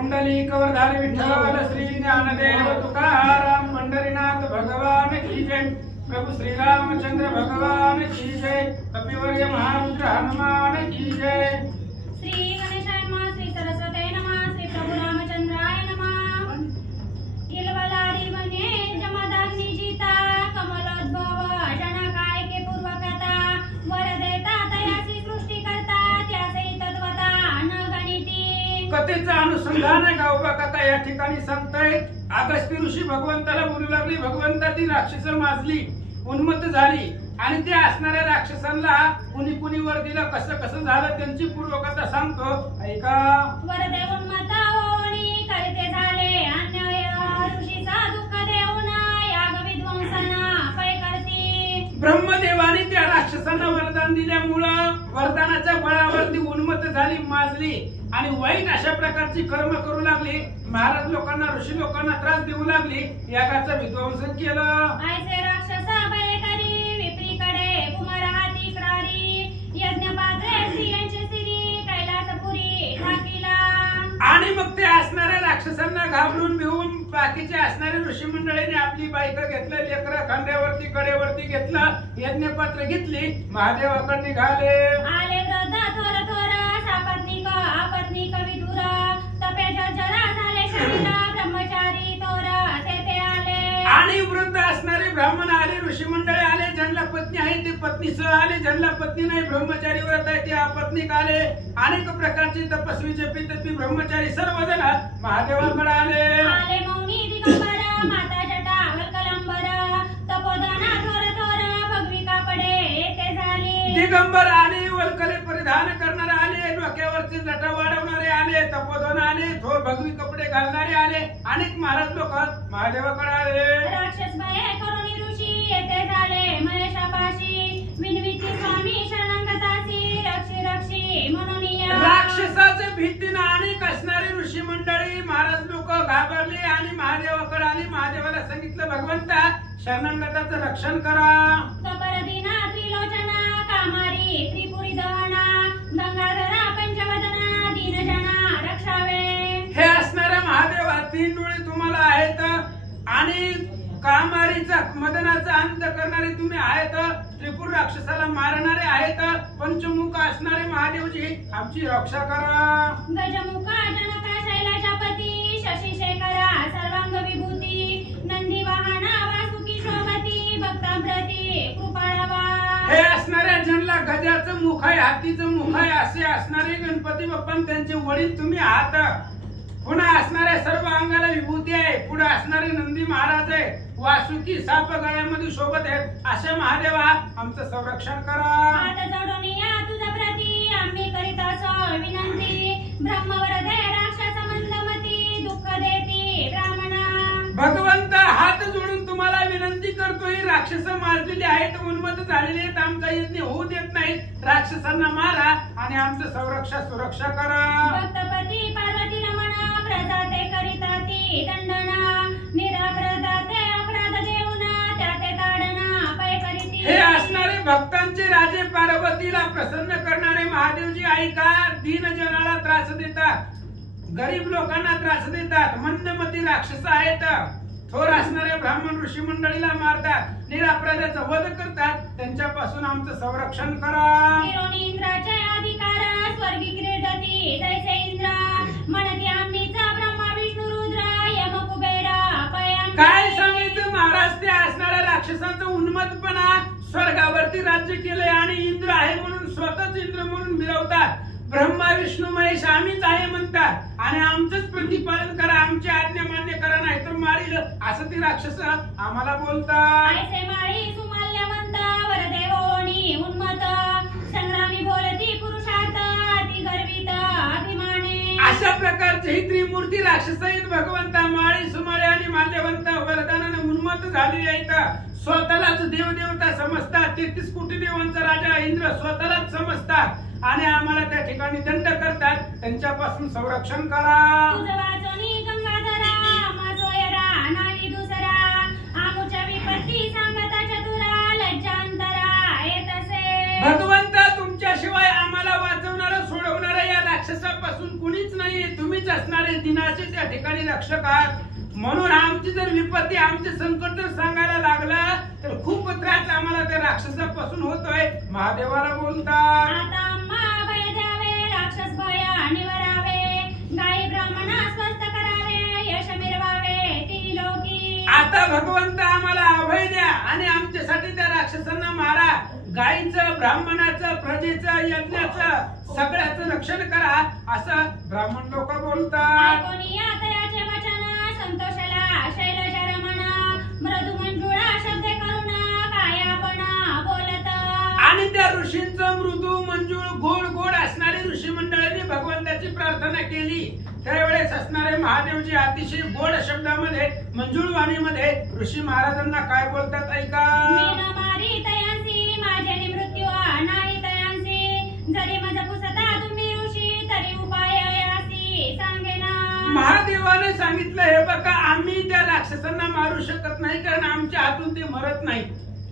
कुंडलिक वरदारी विठ्ठल श्री ज्ञानदेव तुकाराम पंढरीनाथ भगवान की जय। प्रभु श्री रामचंद्र भगवान की जय। कपिवर्य महारुद्र हनुमान की जय। श्री गणेशाय नमः, श्री सरस्वती नमः, श्री प्रभु रामचंद्राय नमः। इलवलारी बने जमदाग्नि जीता, कमलोद्भव जणकाय के पूर्वकथा, वर देता तयासी सृष्टी करता, त्यासे तत्वता न गणिती। कथेचा अनुसंधान आहे गावबा काका या ठिकाणी सांगतायत। अगस्त्य ऋषी भगवंताला बोलू लागली, भगवंता ती राक्षस माजली, उन्मत्त झाली आणि त्या असणाऱ्या राक्षसांना कुणी कुणी वर दिलं, कसं कसं झालं त्यांची पूर्वकथा सांगतो ऐका। वरदेव उन्मत्त होणी करते झाले अन्याय, ऋषीचा दुःख देऊन याग विध्वंसना पै करती। ब्रह्मदेवाने त्या राक्षसांना वरदान दिल्यामुळं वरदानाच्या बळावरती उन्मत्त झाली, माजली आणि वाईट अशा प्रकारची कर्म करू लागली। महाराज लोकांना, ऋषी लोकांना त्रास देऊ लागली, यागाचं विध्वंसन केलं। ऐसे राक्षस बळे करी विप्रीकडे कुमार हाती क्रारी, यज्ञ पात्रे स्त्रियांचे सिरी कैलासपुरी ठाकीला। आणि मग ते असणाऱ्या राक्षसांना घाबरून भिवून बाकीचे असणारे ऋषी मंडळीने आपली बायका घेतलं, लेकरं खांद्यावरती कडेवरती घेतलं, यज्ञपात्र घेतली, महादेवाकडे निघाले। आले वृद्ध थोर थोर सापत्निक आपत्निक विदुर, तपेजा जरा झाले शरीरा ब्रह्मचारी तोर तेथे आले। आणि वृद्ध असणारे ब्राह्मण आले, ऋषी मंडळी आले, ज्यांना पत्नी आहे ते पत्नीसह आले, ज्यांना पत्नी नाही ब्रह्मचारी व्रत आहे ते आपत्निक आले। अनेक प्रकारचे तपस्वी जपी तपी ब्रह्मचारी सर्वजण महादेवाकडे आले। आले मौनी दिगंबर माता जटा वल्कलंबर, तपोधना थोर थोर भगवी कापडे येथे झाली। दिगंबर आले, वल्कले परिधान करणारे आले, डोक्यावरचे जटा वाढवणारे आले, तपोधन आले, थोर भगवी कपडे घालणारे आले, अनेक महाराज लोक महादेवाकडे आले। राक्षस भये करुणी ऋषी येथे झाले महेशापाशी, विनविती स्वामी शरणागतासी रक्षी रक्षी म्हणून या। राक्षसाचे भीतीने अनेक असणारे ऋषी मंडळी महाराज लोक घाबरले आणि महादेवाकडे आले। महादेवाला सांगितलं, भगवंता शरणागताचं रक्षण करा। कपरदीना त्रिलोचना कामारी त्रिपुरी दहना, गंगाधरा पंचवदना दीनजना रक्षावे। हे असणाऱ्या महादेवा तीन डोळे तुम्हाला आहेत आणि कामारीचा मदनाचा अंत करणारे तुम्ही आहेत, त्रिपुर राक्षसाला मारणारे आहेत, पंचमुख असणारे महादेवजी आमची रक्षा करा। गजमुखा जनका शैलाजापती, शशिशेखरा सर्वांग विभूती, नंदी वाहना वासुकी शोभती, भक्ताप्रती कृपाळवा। हे असणाऱ्या ज्यांना गजाचं मुख आहे, हातीचं मुख आहे असे असणारे गणपती बाप्पा त्यांचे वडील तुम्ही आहात। पुन्हा असणाऱ्या सर्व अंगाला विभूती आहे, पुढे असणारे नंदी महाराज आहे, वासुकी साप गळ्यामध्ये शोभत आहेत, अशा महादेवा आमचं संरक्षण करा। हात जोडून या तुझा प्रती आम्ही करीत असो विनंती, ब्रह्मवरदे राक्षस मंदमती दुःख देती ब्राह्मणा। भगवंता हात जोडून तुम्हाला विनंती करतो, ही राक्षस मारलेली आहेत, उन्मत्त झालेली आहेत, आमचा यज्ञ होऊ देत नाहीत, राक्षसांना मारा आणि आमचं सुरक्षा करा। भक्तपती पार्वती रमणा प्रजाते करिताती दंडना, निराग्रदाते अपराध देऊना त्याते ताडना पै करीती। हे असणारे भक्तांचे राजे पार्वतीला प्रसन्न करणारे महादेवजी ऐका, दीन जनाला त्रास देतात, गरीब लोकांना त्रास देतात, मंदमती राक्षस आहेत, थोर असणारे ब्राह्मण ऋषी मंडळीला मारतात, निरापराधाचा वध करतात, त्यांच्यापासून आमचं संरक्षण करा। इंद्राच्या अधिकार स्वर्गी क्रीडती जैसे इंद्र, म्हणती आमनीचा ब्रह्मा विष्णू रुद्र यम कुबेर पयंकर। काय सांगायचं महाराज, त्या असणाऱ्या राक्षसांचं उन्मत्तपणा, स्वर्गावरती राज्य केलंय आणि इंद्र आहे म्हणून स्वतःच इंद्र म्हणून मिरवतात, ब्रह्मा विष्णू महेश आम्हीच आहे म्हणतात आणि आमचंच प्रतिपालन करा, आमची आज्ञा मान्य करा नाहीतर मारील असं ती राक्षस आम्हाला बोलतात। ऐसे माळी सुमाल्यवंत वरदेवोनी उन्मत, संग्रामी बोलती पुरुषार्थ अति गर्वित अभिमाने। अशा प्रकारचे ही त्रिमूर्ती राक्षस आहेत भगवंता, माळी सुमाळे आणि माल्यवंत वरदानाने उन्मत्त झालेले आहेत, स्वतःलाच देवदेवता समजतात, 33 कोटी देवांचा राजा इंद्र स्वतःलाच समजतात आणि आम्हाला त्या ठिकाणी दंड करतात, त्यांच्यापासून संरक्षण करा। तुझ वाचोनी गंगाधरा आम्हा सोयरा नाही दुसरा, आमुच्या विपत्ती सांगता चतुरा लज्जांतरा येतसे। भगवंता तुमच्याशिवाय आम्हाला वाचवणारा सोडवणारा या राक्षसापासून कुणीच नाही, तुम्हीच असणारे दिनाचे त्या ठिकाणी रक्षक आहात. म्हणून आमची जर विपत्ती आमचे संकट जर सांगायला लागलं तर खूप त्रास आम्हाला त्या राक्षसापासून होतोय. महादेवाला बोलतात, आता आम्हा भय द्यावे, राक्षस भय निवरावे, गायी ब्राह्मणा स्वस्थ करावे, यश मिरवावे ती लोकी. आता भगवंत आम्हाला अभय द्या आणि आमच्यासाठी त्या राक्षसांना मारा. गायीचं, ब्राह्मणाचं, प्रजेचं, यज्ञाचं सगळ्याचं रक्षण करा असं ब्राह्मण लोक बोलतात. ऐकोनी आता याचे वचन, संतोषाला शैलज रमण, मृदू मंजुळा शब्द करुणा, काय आपण बोलत. आणि त्या ऋषींचं मृदू मंजूळ गोड गोड असणारी ऋषी मंडळांनी भगवंताची प्रार्थना केली. त्यावेळेस असणारे महादेवजी अतिशय गोड शब्दामध्ये, मंजूळ वाणीमध्ये ऋषी महाराजांना काय बोलतात ऐका. मी न मारी तयांसी, माझे मृत्यू नाही तयांसी, जरी माझा पुसता तुम्ही ऋषी, तरी उपाय यासी सांगेना. महादेवाने सांगितलं, हे बघा आम्ही त्या राक्षसांना मारू शकत नाही कारण आमच्या हातून ते मरत नाही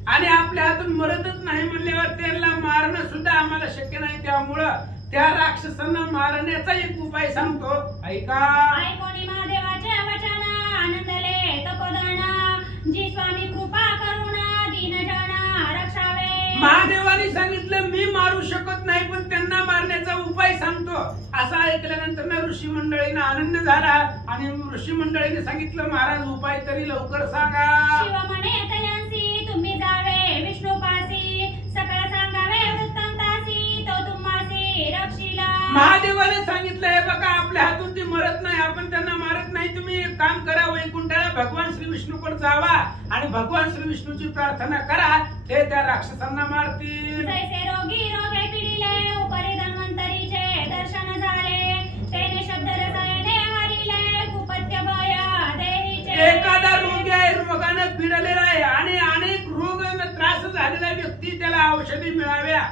आणि आपल्या हातून मरतच नाही म्हणल्यावर त्यांना मारणं सुद्धा आम्हाला शक्य नाही. त्यामुळं त्या राक्षसांना मारण्याचा एक उपाय सांगतो ऐका. ऐकोनी महादेवाचे वचन, आनंदले तपोधन, जी स्वामी कृपा करुणा, दीनजन रक्षावे. महादेवाने सांगितलं मी मारू शकत नाही पण त्यांना मारण्याचा उपाय सांगतो. असं ऐकल्यानंतर ना ऋषी मंडळींना आनंद झाला आणि ऋषी मंडळीने सांगितलं, महाराज उपाय तरी लवकर सांगा. शिव म्हणे तयांसी, तुम्ही जावे विष्णुपासी, सकळ सांगावे वृत्तांतासी, तो तुम्हासी रक्षिला. महादेवाने सांगितलं, हे बघा आपल्या हातून ती मरत नाही, आपण त्यांना मारत नाही. तुम्ही एक काम करा, वैकुंठाला भगवान श्री विष्णूकडे जावा आणि भगवान श्री विष्णूची प्रार्थना करा, ते त्या राक्षसांना मारतील. जैसे रोगी रोगे पिडिले, उपरी धन्वंतरीचे दर्शन झाले, तेने शब्द रसायने हरिले, कुपत्य भय देहीचे. एखादा रोगी आहे, रोगानं पिडलेला आहे आणि अनेक रोग त्रास झालेला व्यक्ती, त्याला औषधी मिळाव्या,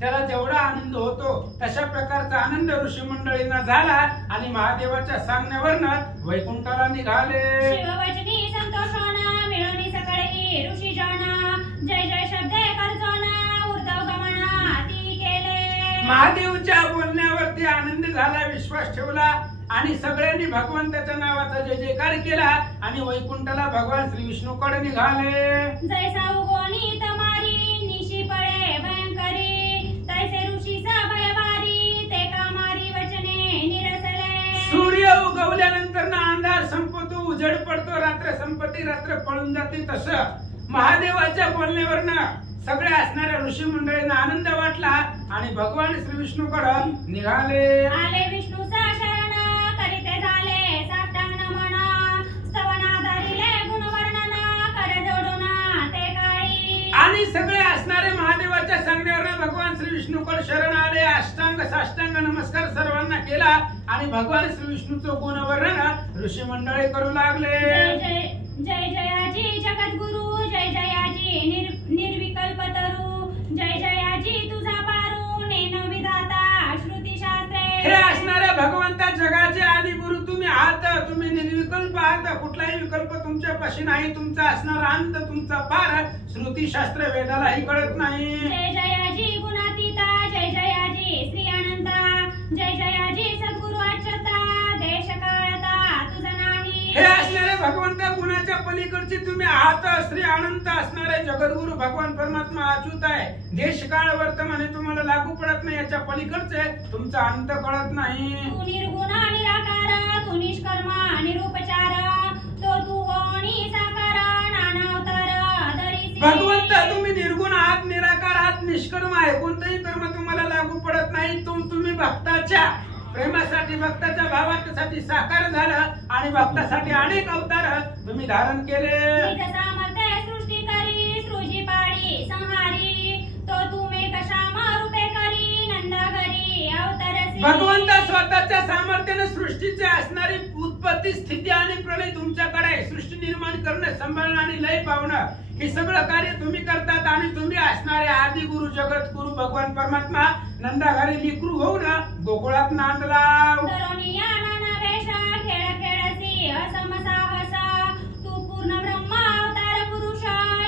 त्याला जेवढा आनंद होतो तशा प्रकारचा आनंद ऋषी मंडळींना झाला आणि महादेवाच्या सांगण्यावरनं वैकुंठाला निघाले. शिववचनी संतोषोना, मिळवणी सकळी ऋषी जाना, जय जय शब्दे करजोना, ऊर्ध्व गमना ती केले. महादेवच्या बोलण्यावरती आनंद झाला, विश्वास ठेवला आणि सगळ्यांनी भगवंताच्या नावाचा जय जयकार केला आणि वैकुंठाला भगवान श्री विष्णूकडे निघाले. जैसा उगोनी तमारी, निशी पळे भयंकरी, तैसे ऋषीचा भयभारी, ते कामारी वचने निरसले. सूर्य उगवल्यानंतर ना अंधार संपतो, उजेड पडतो, रात्र संपती, रात्र पळून जाते. तसं महादेवाच्या बोलण्यावरनं सगळ्या असणाऱ्या ऋषी मंडळींना आनंद वाटला आणि भगवान श्री विष्णूकडे निघाले. आले विष्णूचा शरण, करीते झाले साष्टांग नमन, स्तवना धरिले गुणवर्णन, कर जोडून ते काळी. आणि सगळे असणारे महादेवाच्या सांगण्यावर भगवान श्री विष्णूकडे शरण आले, अष्टांग साष्टांग नमस्कार सर्वांना केला आणि भगवान श्री विष्णूचं गुणवर्णन ऋषी मंडळी करू लागले. जय जय जय जयाजी जगद्गुरु, जय जयाजी निर्विकल्प तरू, जय जयाजी तुझा पारू, नेन विधाता श्रुती शास्त्रे. हे असणाऱ्या भगवंता जगाचे आदि गुरु तुम्ही आहात, तुम्ही निर्विकल्प आहात, कुठलाही विकल्प तुमच्यापाशी नाही. तुमचा असणारा अंत, तुमचा पार श्रुती शास्त्र वेदालाही कळत नाही. जय जयाजी गुणातीता, जय जयाजी श्री अनंता, जय जयाजी सद्गुरु अच्युता, देश काळता तुझा नाही. हे असणारे भगवंता गुणाच्या पलीकडचे तुम्ही आहात, श्री अनंत असणारे जगद्गुरु भगवान परमात्मा अच्युत आहे. देश काळ वर्तमान तुम्हाला लागू पडत नाही, याच्या पलीकडचे तुमचा अंत कळत नाही. तू निर्गुण निराकार, तू निष्कर्म निरुपचार, तो तू वणी साकार, नाना अवतार धरिसी. भगवंता तुम्ही निर्गुण आहात, निराकार आहात, निष्कर्म आहे, कोणतंही कर्म तुम्हाला लागू पडत नाही. तुम्ही भक्ताच्या प्रेमासाठी, भक्ताच्या भावासाठी साकार झालं आणि भक्तासाठी अनेक अवतार तुम्ही धारण केले. निज सामर्थ्य सृष्टी करी, सृजी पाडी संहारी, तो तुम्ही कशाम रूपे करी, नंदाघरी अवतरसी. भगवंता स्वतःच्या सामर्थ्याने सृष्टीचे असणारी उत्पत्ती, स्थिती आणि प्रलय तुमच्याकडे आहे. सृष्टी निर्माण करणं, सांभाळणं आणि लय पावणं हे सगळं कार्य तुम्ही करतात आणि तुम्ही असणारे आदि गुरु जगद्गुरु भगवान परमात्मा नंदाघरी लिकरू होऊन गोकुळात नांदला. दरोनिया नाना वेश, खेळ खेळसी असम साहस, तू पूर्ण ब्रह्म अवतार पुरुष,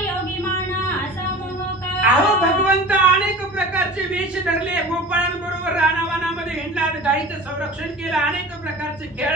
योगी मान समोहक. अहो भगवंत अनेक प्रकारचे वेश धरले, गोपाळांबरोबर रानावानामध्ये हिंडलात, गायीचं संरक्षण केलं, अनेक प्रकारचे खेळ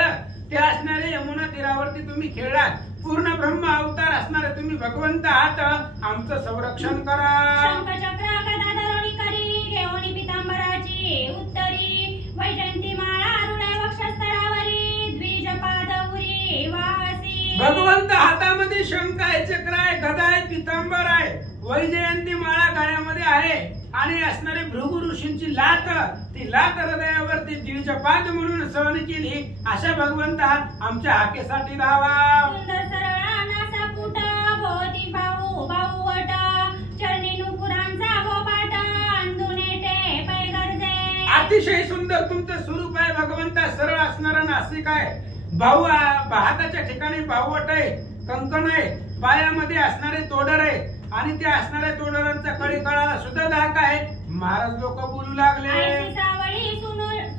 ते असणारे यमुना तीरावरती तुम्ही खेळलात, पूर्ण ब्रह्म अवतार असणारे तुम्ही भगवंत आहात, आमचं संरक्षण करा. शंखचक्र गदा धरोणी करी घेऊन पितांबराची उत्तरी वैजयंती माळा हृदय वक्षस्थळावरी द्विज पादउरी वासी. भगवंत हातामध्ये शंख आहे, चक्र आहे, गदा आहे, पितांबर आहे, वैजयंती माळा गळ्यामध्ये आहे आणि असणारे भृगु ऋषींची लात, ती लात हृदयावरती द्विजपाद म्हणून सहन केली. अशा भगवंता आमच्या हाकेसाठी धावा. सुंदर सरळा नासा पुट भोवती भाऊ भाऊवट चरणी नुपुरांचा भोपाट अंधुनेटे पै गरजे. अतिशय सुंदर तुमचं स्वरूप आहे भगवंता. सरळ असणारा नासिक आहे, भाऊ हाताच्या ठिकाणी भाऊवट आहे, कंकण आहे, पायामध्ये असणारे तोडर आहे आणि त्या असणाऱ्या तोडरांचा कळीकळाला सुद्धा धाक आहे. महाराज लोक बोलू लागले. ऐसी सावळी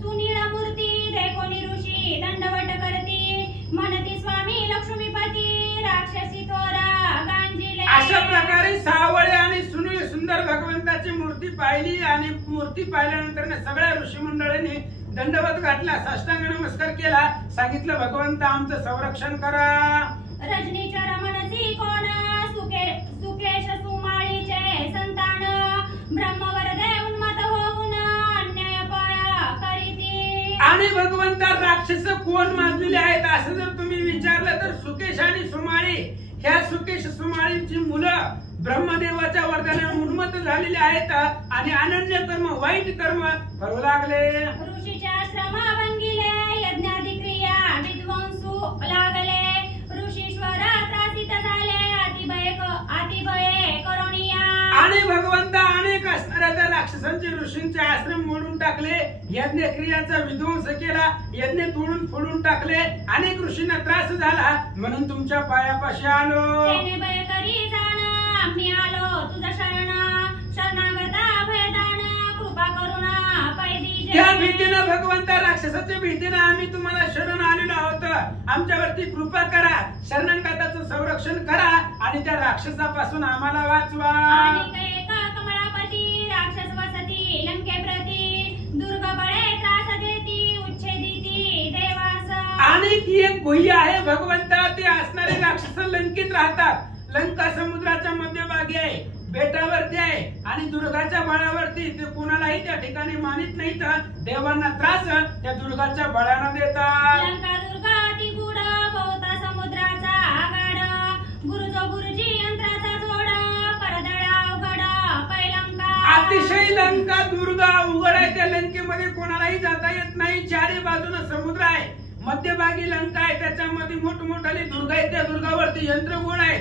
सुनीळ मूर्ती देखोनी ऋषी दंडवट करती म्हणती स्वामी लक्ष्मीपती राक्षसी तोरा गांजिले. अशा प्रकारे सावळे आणि सुनील सुंदर भगवंताची मूर्ती पाहिली आणि मूर्ती पाहिल्यानंतर सगळ्या ऋषी मंडळींनी दंडवत घातला, साष्टांग नमस्कार केला, सांगितलं भगवंत आमचं संरक्षण करा. रजनीच्या रमणसी कोण सुकेश सुमाळीचे संतान ब्रह्मवरदे उन्मत होऊन अन्याय पाया करीती. आणि भगवंता राक्षस कोण माजलेले आहेत असं जर तुम्ही विचारलं तर सुकेश आणि सुमाळी, ह्या सुकेश सुमाळींची मुलं ब्रह्मदेवाच्या वरदानाने उन्मत्त झालेले आहेत आणि अनन्य कर्म वाईट कर्म करू लागले. ऋषीच्या आश्रम भंगिले यज्ञादी क्रिया विध्वंसू लागले. ऋषीश्वर त्रासित झाले अतिभये करुणिया. आणि भगवंता अनेक असणाऱ्या त्या राक्षसांचे ऋषींचे आश्रम मोडून टाकले, यज्ञ क्रियाचा विध्वंस केला, यज्ञ तोडून फोडून टाकले, अनेक ऋषींना त्रास झाला, म्हणून तुमच्या पायापाशी आलो. तेने भय करी जाण आम्ही आलो तुझा शरणागता भयदान कृपा करुणा पैदीजे. त्या भीतीनं भगवंता राक्षसाच्या भीतीनं आम्ही तुम्हाला शरण आलेलो आहोत, आमच्यावरती कृपा करा, शरणागताचं संरक्षण करा आणि त्या राक्षसापासून आम्हाला वाचवा. आणि एका कमळापती राक्षस वसती लंके प्रती दुर्ग बळे त्रास देती उच्छेदिती देवास. आणि ती एक गुह्य आहे भगवंता, ते असणारे राक्षस लंकेत राहतात. लंका समुद्राच्या मध्यभागी आहे, बेटावरती आहे आणि दुर्गाच्या बळावरती. ते कुणालाही त्या ठिकाणी मानित नाही, तर देवांना त्रास त्या दुर्गाच्या बळानं देतात. लंका दुर्गा अति गुढ बहुता समुद्राचा आगाड गुरुजो गुरुजी यंत्राचा जोड परदळा उघड पैलंका. अतिशय लंका दुर्गा उघड आहे, त्या लंकेमध्ये कोणालाही जाता येत नाही. चारी बाजूने समुद्र आहे, मध्यभागी लंका आहे, त्याच्यामध्ये मोठमोठाली दुर्गा आहे, त्या दुर्गावरती यंत्रगुण आहे.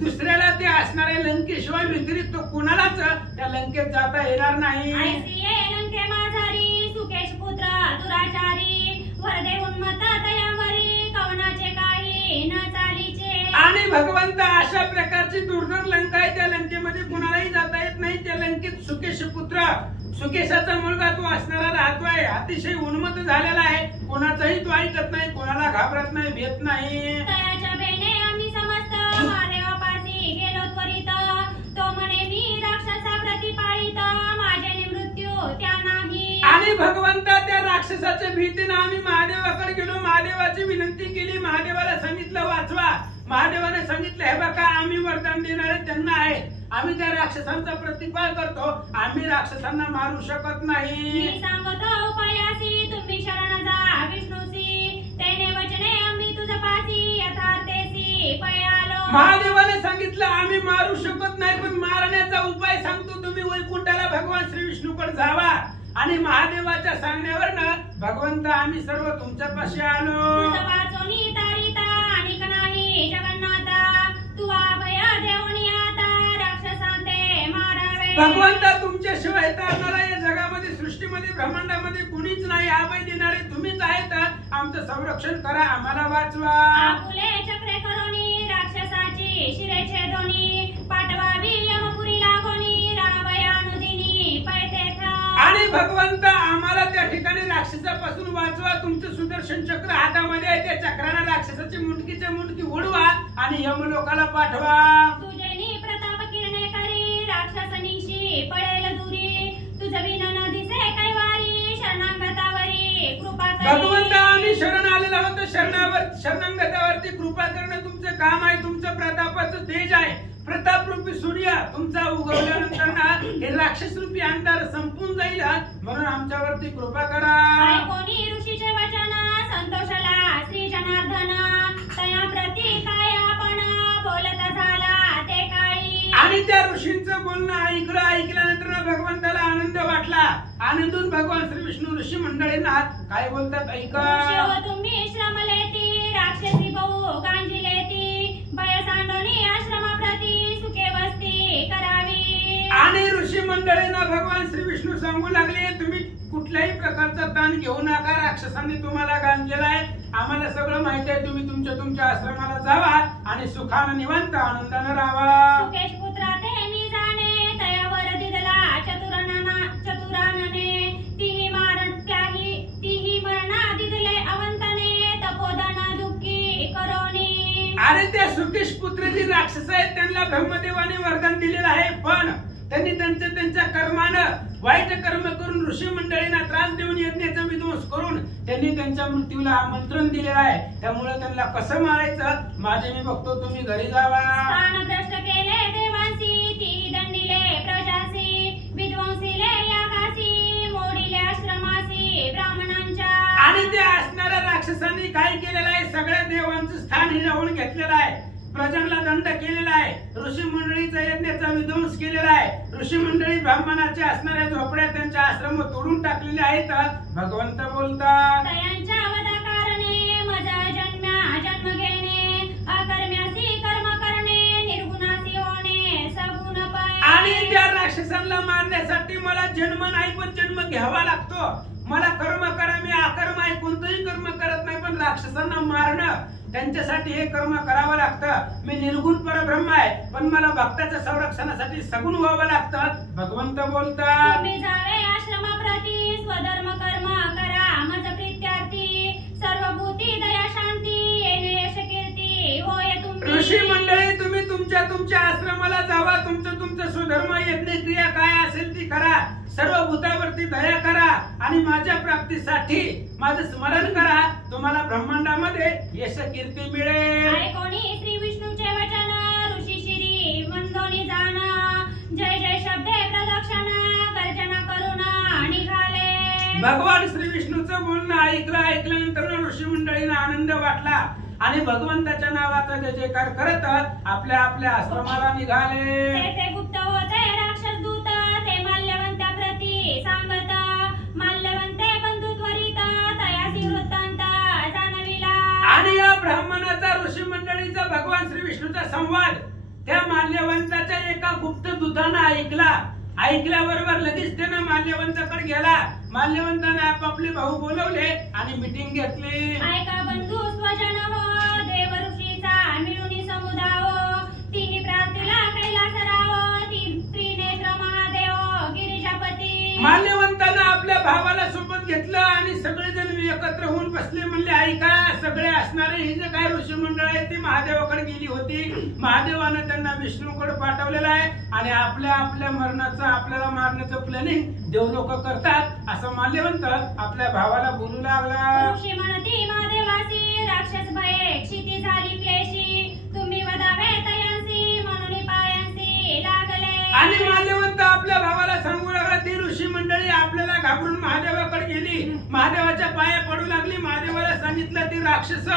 दुसऱ्याला ते असणाऱ्या लंकेशिवाय व्यतिरिक्त कोणालाच त्या लंकेत जाता येणार नाही. ऐसिये लंके माझारी सुकेश पुत्र दुराचारी वरदे उन्मत तयावरी कवनाचे काही न चालीचे. आणि भगवंत अशा प्रकारची दुर्धर लंका आहे, त्या लंकेमध्ये कोणालाही जाता येत नाही. त्या लंकेत सुकेश पुत्र, सुकेशाचा मुलगा तो असणारा राहतोय, अतिशय उन्मत्त झालेला आहे, कोणाचाही तो ऐकत नाही, कोणाला घाबरत नाही, भेट नाही. तयाच्या बेने आम्ही समस्त महादेवापाशी गेलो त्वरित तो म्हणे मी राक्षसा प्रतिपाळित माझे मृत्यू त्या नाही. आणि भगवंता त्या राक्षसाच्या भीतीने आम्ही महादेवाकडे गेलो, महादेवाची विनंती केली, महादेवाला सांगितलं वाचवा. महादेवाने सांगितलं हे बघा आम्ही वरदान देणारे त्यांना आहे, आम्ही त्या राक्षसांचा प्रतिपाळ करतो, आम्ही राक्षसांना मारू शकत नाही. मी सांगतो उपायासी तुम्ही शरण जा विष्णूसी तेने वचने आम्ही तुझ पासी यथार्थेसी पयालो. महादेवाने सांगितलं आम्ही मारू शकत नाही, पण मारण्याचा उपाय सांगतो, तुम्ही वैकुंठाला भगवान श्री विष्णूकडे जावा. आणि महादेवाच्या सांगण्यावरनं भगवंत आम्ही सर्व तुमच्यापाशी आलो. तुझ वाचोनी तारिता आणिक नाही जगन्नाथा तू अभय देवणी आता राक्षसांते मारावे. भगवंता तुमच्याशिवाय तारणारा या जगामध्ये सृष्टीमध्ये ब्रह्मांडामध्ये कुणीच नाही, अभय देणारे तुम्हीच आहेत, आमचं संरक्षण करा, आम्हाला वाचवा. आपुले चक्रे करोनी राक्षसाची शिरे छेदोनी पाठवावी यमपुरी लागोनी रावयानुदिनी पैतेथा. आणि भगवंता आम्हाला त्या ठिकाणी राक्षसापासून वाचवा. तुमचं सुदर्शन चक्र हातामध्ये आहे, त्या चक्राने राक्षसाची मुंडकी उडवा आणि यमलोकाला पाठवा. तुझेनी प्रताप किरणे करी राक्षसनीशी पळेल दुरी तुझ विन न दिसे कैवारी शरणागतावरी शरणागतावरती कृपा करणं तुमचं काम आहे, तुमचं प्रतापाचं तेज आहे. प्रताप रूपी सूर्य तुमचा उगवल्यानंतर ना हे राक्षस रूपी अंधार संपून जाईल, म्हणून आमच्यावरती कृपा करा. कोणी ऋषीचे वचन संतोषाला श्री जनार्दन, तया प्रती काय आपण बोलत झाला ते काळी. आणि त्या ऋषींचं बोलणं ऐकल्यानंतर भगवंताला आनंद वाटला. आनंदून भगवान श्री विष्णू ऋषी मंडळींना काय बोलतात ऐका. तुम्ही श्रमलेती राक्षसी बहु गांजिलेती, भय सांडोनी आश्रमाप्रती सुखे वस्ती करावी. आणि ऋषी मंडळींना भगवान श्री विष्णू सांगू लागले, तुम्ही कुठल्याही प्रकारचा ताण घेऊ नका. राक्षसांनी तुम्हाला गांजलेलाय, आम्हाला सगळं माहिती आहे. तुम्ही तुमच्या आश्रमाला जावा आणि सुखानं निवांत आनंदानं राहा. सुकेश पुत्रा ते मी जाणे, तयावर दिदला चतुरानने, तीही मरणा दिदले अवंतने, तपोधन दुःखी करोनी. अरे त्या सुकेश पुत्र जी राक्षस आहेत त्यांना ब्रह्मदेवाने वरदान दिलेलं आहे, पण त्यांनी त्यांच्या कर्मानं वाईट कर्म करून ऋषी मंडळींना त्रास देऊन यज्ञाचा विध्वंस करून त्यांनी त्यांच्या मृत्यूला आमंत्रण दिलेलं आहे. त्यामुळे त्यांना कसं मारायचं माझे मी बघतो, तुम्ही घरी जावा. भ्रष्ट केले देवांसी, ती दंडिले प्रजासी, विध्वंसीले याकासी, मोडिले आश्रमासी ब्राह्मणांच्या. आणि त्या असणाऱ्या राक्षसांनी काय केलेलं आहे, सगळ्या देवांचं स्थान हिरावून घेतलेलं आहे, प्रजांना दंड केलेला आहे, ऋषी मंडळीचा यज्ञाचा विध्वंस केलेला आहे. ऋषी मंडळी ब्राह्मणाच्या असणाऱ्या झोपड्या त्यांच्या आश्रम तोडून टाकलेले आहेत. भगवंत बोलतात, तयांच्या वधाकारणे माझा जन्म घेणे, अकर्म्यासी कर्म करणे, निर्गुणासी होणे सगुण पाय. आणि त्या राक्षसांना मारण्यासाठी मला जन्म नाही पण जन्म घ्यावा लागतो. मला कर्म करा, मी अकर्म आहे, कोणतंही कर्म करत नाही, पण राक्षसांना मारणं त्यांच्यासाठी हे कर्म करावं लागतं. मी निर्गुण परब्रह्म आहे, पण मला भक्ताच्या संरक्षणासाठी सगुण व्हावं लागतं. भगवंत बोलतात, तुम्ही जावे आश्रमाप्रती, स्वधर्म कर्म करा मज प्रीत्यार्थी, सर्वभूती दया शांती येणे यश कीर्ती होय तुम्ही. ऋषी मंडळी तुम्ही तुमच्या आश्रमाला जावा, तुमचं स्वधर्म यज्ञ क्रिया काय असेल ती करा, सर्व भूतावरती दया करा आणि माझ्या प्राप्तीसाठी माझं स्मरण करा. तुम्हाला ब्रह्मांडामध्ये यश कीर्ती मिळेल. कोणी श्री विष्णूचे वचन ऋषी शिरी मंदोनी जाण, जय जय शब्दे प्रदक्षिणा गर्जना करून निघाले. भगवान श्री विष्णूचं बोलणं ऐकल्यानंतर ऋषी मंडळींना आनंद वाटला आणि भगवंताच्या नावाचा जय जयकार करत आपल्या आश्रमाला निघाले. ते गुप्त होते राक्षस दूत, ते माल्यवंत्या प्रती सांगत, माल्यवंते बंधू त्वरित तयासी वृत्तांत जाणविला. आणि या ब्राह्मणाचा ऋषी मंडळीचा भगवान श्री विष्णूचा संवाद त्या माल्यवंताच्या एका गुप्त दूतानं ऐकल्याबरोबर लगेच त्यानं माल्यवंताकडे गेला. माल्यवंताने आपापले भाऊ बोलवले आणि मीटिंग घेतली. ऐका बंधू स्वजन हो, देव ऋषीचा मिळून समुदाय, तिन्ही प्राप्तीला कैलास राव, ती त्रिनेत्र महादेव गिरिजापती. माल्यवंतानं आपल्या भावाला सोबत घेतलं आणि सगळेजण एकत्र होऊन बसले. म्हणले ऐका, सगळे असणारे ही जे काय ऋषी मंडळ आहे ती महादेवाकडे गेली होती. महादेवानं त्यांना विष्णूकडे पाठवलेलं आहे आणि आपल्या मरणाचं आपल्याला मारण्याचं प्लॅनिंग देव लोक करतात असं माल्यवंत आपल्या भावाला बोलू लागला. ऋषी म्हणती महादेवासी, राक्षस भये क्षिती झाली क्लेशी, तुम्ही वदावे तयांसी म्हणून पायांसी लागले. आणि माल्यवंत आपल्या भावाला सांगू लागला, ती ऋषी मंडळी आपल्याला घाबरून महादेवाकडे गेली, महादेवाच्या पाया पडू लागली. महादेवाला सांगितलं ती राक्षस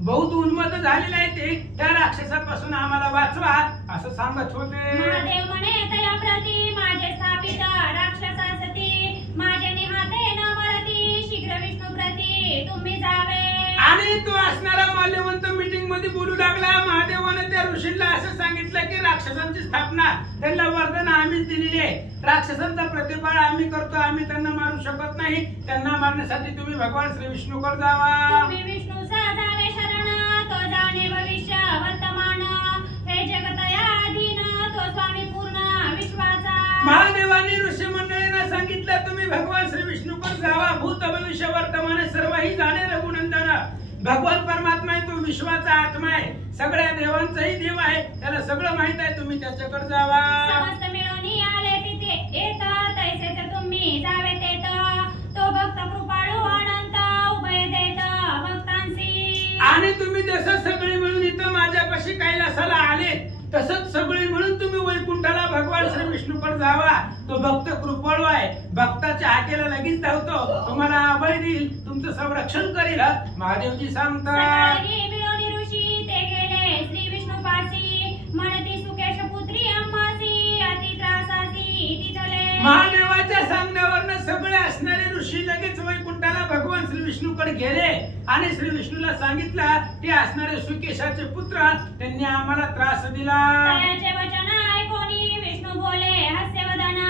बहुत उन्मत्त झालेले आहे, ते त्या राक्षसापासून आम्हाला वाचवा असं सांगत होते. महादेव म्हणे तया प्रती माझे स्थापित राक्षसासती, माझे निहाते न मरती, शीघ्र विष्णू प्रती तुम्ही जावे. आणि तो असणारा माल्यवंत मीटिंग मध्ये बोलू लागला. महादेवाने त्या ऋषीला असं सांगितलं की राक्षसांची स्थापना त्यांना वरदान आम्हीच दिलेली आहे, राक्षसांचा प्रतिपाळ आम्ही करतो, आम्ही त्यांना मारू शकत नाही. त्यांना मारण्यासाठी तुम्ही भगवान श्री विष्णूकडे जावा. तुम्ही विष्णूचा जावे शरण, तो जाणे भविष्य वर्तमान, हे जगतया अधीन, तो स्वामी पूर्ण विश्वाचा. महादेवाने ऋषी मंडळींना सांगितलं तुम्ही भगवान श्री विष्णूकडे जावा, भूत भविष्य वर्तमान सर्वही जाणे रघुनंदन. भगवान परमात्मा आहे, तो विश्वाचा आत्मा आहे, सगळ्या देवांचाही देव आहे, त्याला सगळं माहित आहे, तुम्ही त्याच्याकडे जावा. समस्त मिळून आले तिथे येत, तैसेच तुम्ही जावे तेत, तो भक्त कृपाळू अनंत उभय देत भक्तांसी. आणि तुम्ही वनवासाला आले तसंच सगळे मिळून तुम्ही वैकुंठाला भगवान श्री विष्णूकडे जावा. तो भक्त कृपळ आहे, भक्ताच्या हाकेला लगेच धावतो, तुम्हाला अभय देईल, तुमचं संरक्षण करेल. महादेवजी सांगतात सकाळी मिळोनी ऋषी ते गेले श्री विष्णुपासी, म्हणती सुकेश पुत्री अम्मासी, अति त्रासासी तिथले. महादेवाच्या सांगण्यावरनं सगळे असणारे ऋषी लगेच वैकुंठाला भगवान श्री विष्णूकडे गेले आणि श्री विष्णूला सांगितलं ते असणारे सुकेशाचे पुत्र त्यांनी आम्हाला त्रास दिला. तयाचे वचन ऐकोनी विष्णू बोले हास्यवदना,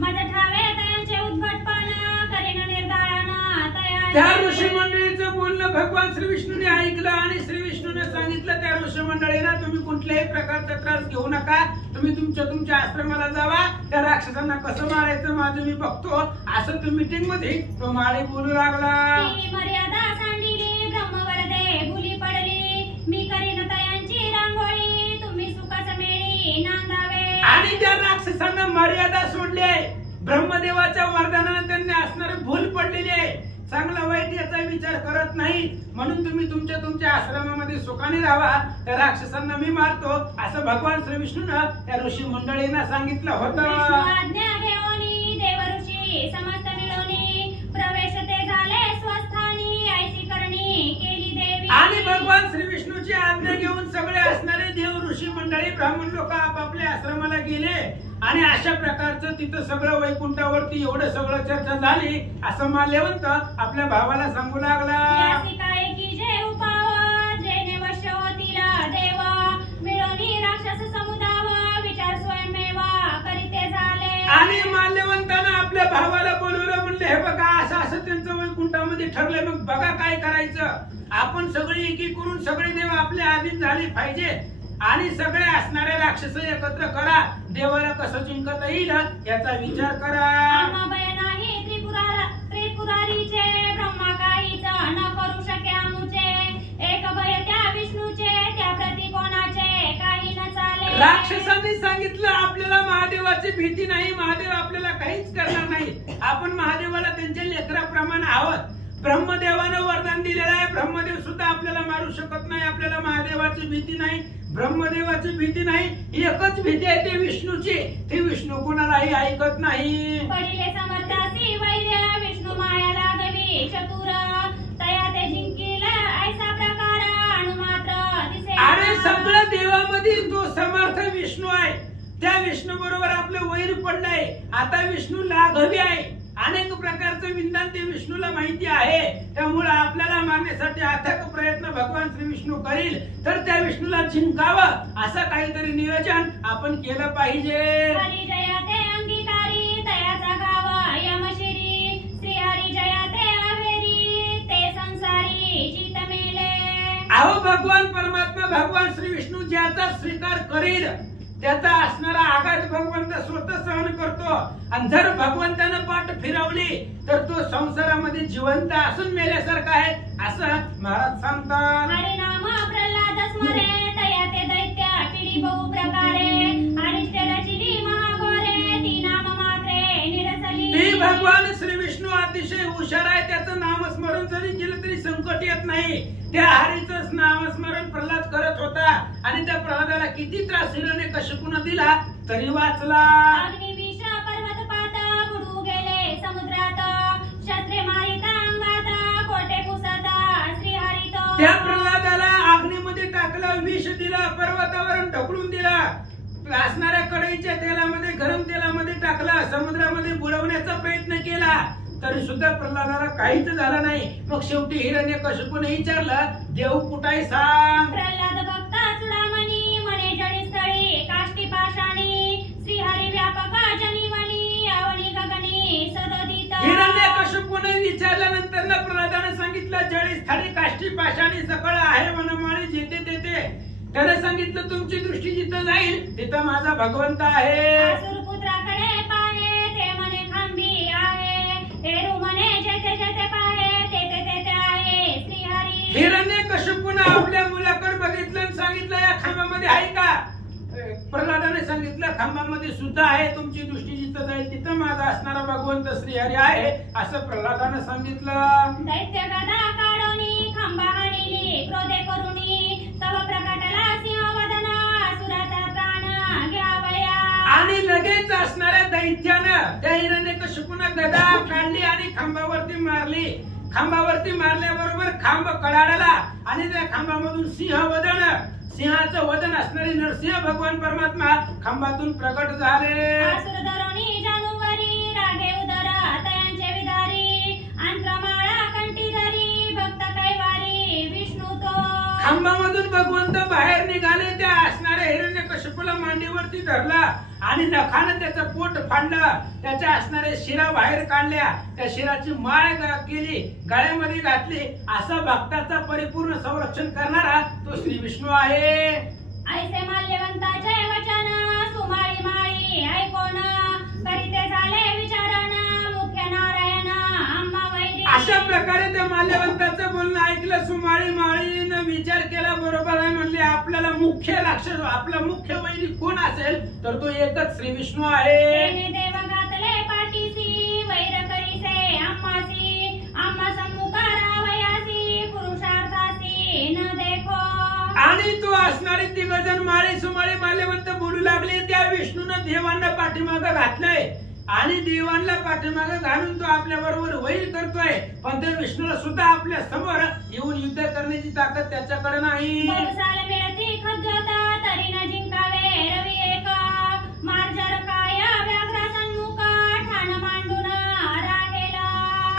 माझ्या ठावे तयांचे उद्भटपण करीन निर्दयाना तया. त्या ऋषी मंडळीचं बोलणं भगवान श्री विष्णूने ऐकलं आणि श्री विष्णूने सांगितलं त्या ऋषी मंडळींना तुम्ही कुठल्याही प्रकारचा त्रास घेऊ नका, तुम्ही तुमच्या आश्रमाला जावा, त्या राक्षसांना कसं मारायचं माझं मी बघतो. असं तो मीटिंग मध्ये तो माळी बोलू लागला. ती मर्यादा सांडिली ब्रह्मवरदे भुली पडली, मी करीन तयांची रांगोळी, तुम्ही सुखास मेळी नांदावे. आणि त्या राक्षसांना मर्यादा सोडली आहे, ब्रह्मदेवाच्या वरदानाने त्यांनी असणारे भूल पडलेली आहे, चांगला वाईट याचा विचार करत नाही, म्हणून तुम्ही तुमच्या आश्रमामध्ये सुखाने राहा, त्या राक्षसांना मी मारतो असं भगवान श्री विष्णूनं त्या ऋषी मंडळींना सांगितलं होतं. आज्ञा घेऊनी देव ऋषी समस्त मिळवणी, प्रवेश ते झाले स्वस्थानी, ऐसी करणी केली देवी. आणि भगवान श्री विष्णूची आज्ञा घेऊन सगळे असणारे देव ऋषी मंडळी ब्राह्मण लोक आपापल्या आश्रमाला गेले आणि अशा प्रकारचं तिथं सगळं वैकुंठावरती एवढं सगळं चर्चा झाली. असं माल्यवंत आपल्या भावाला सांगू लागला. यासी काय की जे उपाव जेने वश होतील देव, मिळवणी राक्षस समुदाव, विचार स्वयंमेवा करीते झाले. आणि माल्यवंतानं आपल्या भावाला बोलवलं, म्हणले हे बघा असं त्यांचं वैकुंठामध्ये ठरलंय, मग बघा काय करायचं. आपण सगळे एकी करून सगळे देव आपल्या अधीन झाले पाहिजे आणि सगळे असणारे राक्षस एकत्र करा, देवाला कसं जिंकता येईल याचा विचार करा. आमाबय नाही त्रिपुरारीचे, ब्रह्मा काहीच न करू शके आमुचे, एक भय त्या विष्णूचे, त्या प्रती कोणाचे काही न चाले. राक्षसांनी सांगितलं आपल्याला महादेवाची भीती नाही, महादेव आपल्याला काहीच करणार नाही, आपण महादेवाला त्यांच्या लेकराप्रमाणे आहोत. ब्रह्मदेवानं वरदान दिलेलं आहे, ब्रह्मदेव सुद्धा आपल्याला मारू शकत नाही, आपल्याला महादेवाची भीती नाही, ब्रह्मदेवाची भीती नाही, एकच भीती आहे ती विष्णूची, ती विष्णू कोणालाही ऐकत नाही. पडिले समर्थासी वैर्य, विष्णू माया लागली चतुर, तया ते जिंकील ऐसा प्रकार अणुमात्र दिसे. आणि सगळ्या देवामध्ये तो समर्थ विष्णू आहे, त्या विष्णू बरोबर आपलं वैर पडलंय. आता विष्णू लाघवी आहे, अनेक प्रकारचं विधान ते विष्णूला माहिती आहे, त्यामुळे आपल्याला मारण्यासाठी अथक प्रयत्न भगवान श्री विष्णू करील, तर त्या विष्णूला जिंकावं असं काहीतरी नियोजन आपण केलं पाहिजे. हरी जया ते अंगीकारी, तयाचा गाव यमशिरी, श्री हरी जया ते अवेरी, ते संसारी जित मेले. अहो भगवान परमात्मा भगवान श्री विष्णू ज्याचा स्वीकार करेल त्याचा असणारा आघात भगवंत स्वतः सहन करतो, आणि जर भगवंतानं पाठ फिरवली तर तो संसारामध्ये जिवंत असून मेल्यासारखा आहे असं महाराज सांगतात. हरिनाम प्रल्हाद स्मरे, तया ते दैत्य पिढी बहु प्रकारे, अरिष्ट रचिली महाघोरे, ती नाम मात्रे निरसली. ते भगवान श्री विष्णू अतिशय हुशार आहे, त्याचं नामस्मरण जरी केलं तरी संकट येत नाही. त्या हरीचं नामस्मरण प्रल्हाद करत होता आणि त्या प्रल्हादाला किती त्रास हिरण्यकश्यपूने दिला तरी वाचला. अग्निविष पर्वतपात, बुडू गेले समुद्रात, शस्त्रे मारिता अंगात, कोटे पुसत श्रीहरित. त्या प्रल्हादाला अग्नीमध्ये टाकलं, विष दिलं, पर्वतावरून ढकलून दिला, असणाऱ्या कढईच्या तेलामध्ये गरम तेलामध्ये टाकला, समुद्रामध्ये बुडवण्याचा प्रयत्न केला, तरी सुद्धा प्रल्हादाला काहीच झालं नाही. मग शेवटी हिरण्यकश्यपूने विचारलं देव कुठाय सांग. प्रल्हाद भक्त चुडामणी, म्हणे जडी स्थळी काष्टी पाषाणी, श्रीहरी व्यापक जनिवनी, अवनी गगनी सदोदित. हिरण्यकश्यपूने विचारल्यानंतर प्रल्हादाने सांगितलं जळी स्थळी काष्टी पाषाणी सकळ आहे वनमाळी जेथे तेथे. त्याने सांगितलं तुमची दृष्टी जिथं जाईल तिथं माझा भगवंत आहे. असुरपुत्राकडे पाहे, ते म्हणे खांबी आहे, हेरू म्हणे जेथे जेथे पाहे, तेथे तेथे आहे श्रीहरी. हिरण्यकश्यपूने आपल्या मुलाकडे बघितलं आणि सांगितलं या खांबामध्ये आहे का. प्रल्हादाने सांगितलं खांबामध्ये सुद्धा आहे, तुमची दृष्टी जिथं जाईल तिथं माझा असणारा भगवंत श्रीहरी आहे असं प्रल्हादाने सांगितलं. दैत्य गदा काढोनी, खांबा हाणिली क्रोधे करुणी, तव प्रकटला सिंहवदना, दैत्यानं त्या हिरण्यकशिपूनं गदा काढली आणि खांबावरती मारली. खांबावरती मारल्याबरोबर खांब कडाडला आणि त्या खांबामधून सिंहाचं वदन असणारे नरसिंह भगवान परमात्मा खांबातून प्रकट झाले. असुरधरोणी जानुवारी रागे उदर तयांचे विदारी अंतरमाळा कंठीधरी भक्त कैवारी विष्णू तो. खांबामधून भगवंत बाहेर निघाले. त्या असणाऱ्या हिरण्यकशिपूला मांडीवरती धरला आणि नखानं त्याचं पोट फाडलं. त्याच्या असणाऱ्या शिरा बाहेर काढल्या. त्या शिराची माळ केली, गळ्यामध्ये घातली. असा भक्ताचा परिपूर्ण संरक्षण करणारा तो श्री विष्णू आहे. ऐसे माल्यवंताचे वचन सुमाळी माळी ऐकोन करीते झाले विचारण मुख्य नारायण आम्हा वैरी. अशा प्रकारे त्या माल्यवंताचं बोलणं ऐकलं. सुमाळी माळीनं विचार केला, बरोबर आहे म्हणले. आपल्याला मुख्य राक्षस, आपला मुख्य वैरी कोण असेल तर तो एकच श्री विष्णू आहे. देव घातले पाठीसी वैर करीसे आम्हासी आम्हा सम्मुखारा वयासी पुरुषार्थासी न देखो. आणि तो असणारे तिघजण माळी सुमाळी माल्यवंत बोलू लागले. त्या विष्णूनं देवांना पाठीमागं घातलंय आणि देवांना पाठीमागं घालून तो आपल्या बरोबर वैर करतोय. पण त्या विष्णूला सुद्धा आपल्या समोर येऊन युद्ध करण्याची ताकद त्याच्याकडे नाही. बहुसाल मिळती खद्योता तरी न जिंकावे रवी एक मार्जर काय व्याघ्र सन्मुख ठाण मांडून राहेला.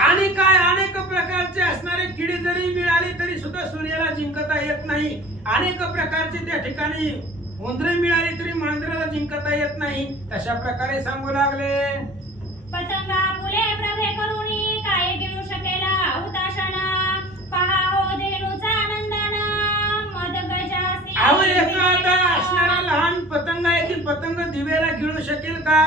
आणि काय अनेक प्रकारचे असणारे किडे जरी मिळाले तरी सुद्धा सूर्याला जिंकता येत नाही. अनेक प्रकारचे त्या ठिकाणी उंदरे मिळाली तरी मांजराला जिंकता येत नाही. तशा प्रकारे सांगू लागले. पतंगा फुले प्रभे करुणी काय गिळू शकेला हुताशना पहा हो धेनुचा नंदन मद गजासी. अहो एखादा असणारा लहान पतंग आहे, ती पतंग दिव्याला गिळू शकेल का?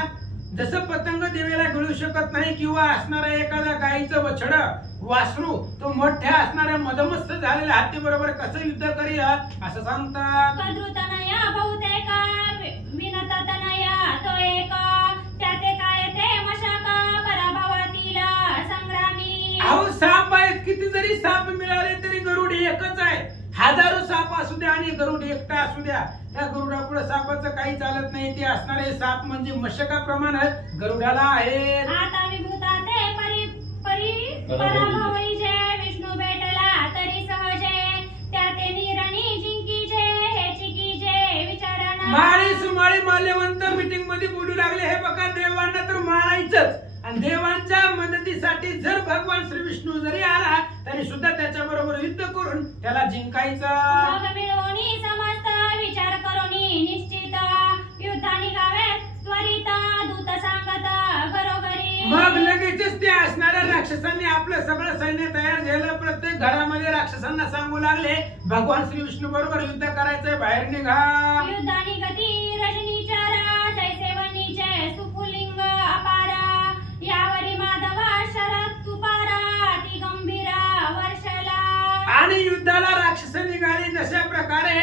जसं पतंग दिव्याला गिळू शकत नाही किंवा असणारा एखादा गाईचं बछड वासरू तो मोठ्या असणाऱ्या मदमस्त झालेल्या हत्ती बरोबर कसं युद्ध करील असं सांगतात. कद्रुतनया बहुतेक विनततनया तो एक त्याते काय ते मशक पराभवातील संग्रामी. अहो साप आहेत, किती जरी साप मिळाले तरी गरुड एकच आहे. हजारो साप असू द्या आणि गरुड एकटा असू द्या, त्या गरुडापुढे सापाचं काही चालत नाही. ते असणारे साप म्हणजे मशकाप्रमाणे गरुडाला आहेत. आता विभूता ते पराभवई जे विष्णू भेटला तरी सहजे त्याते निरणी जिंकीचे हे चिकीचे विचारण. माळी सुमाळी माल्यवंत मीटिंग मध्ये बोलू लागले. हे बघा, देवांना तर मारायचंच आणि देवांच्या मदतीसाठी जर भगवान श्री विष्णू जरी आला तरी सुद्धा त्याच्या बरोबर युद्ध करून त्याला जिंकायचं. मग मिळवणी समस्त विचार करोनी निश्चित युद्धा निघावे त्वरित दूत सांगत घरोघरी. मग लगेचच त्या असणाऱ्या राक्षसांनी आपलं सगळं सैन्य तयार झालं. प्रत्येक घरामध्ये राक्षसांना सांगू लागले भगवान श्री विष्णू बरोबर युद्ध करायचंय, बाहेर निघा. युद्धानी गती रजनीचर जैसे वनीचे सुपुलिंग अपार यावरी माधव शरद तुपारा अति गंभीर वर्षला. आणि युद्धाला राक्षस निघाली. जशा प्रकारे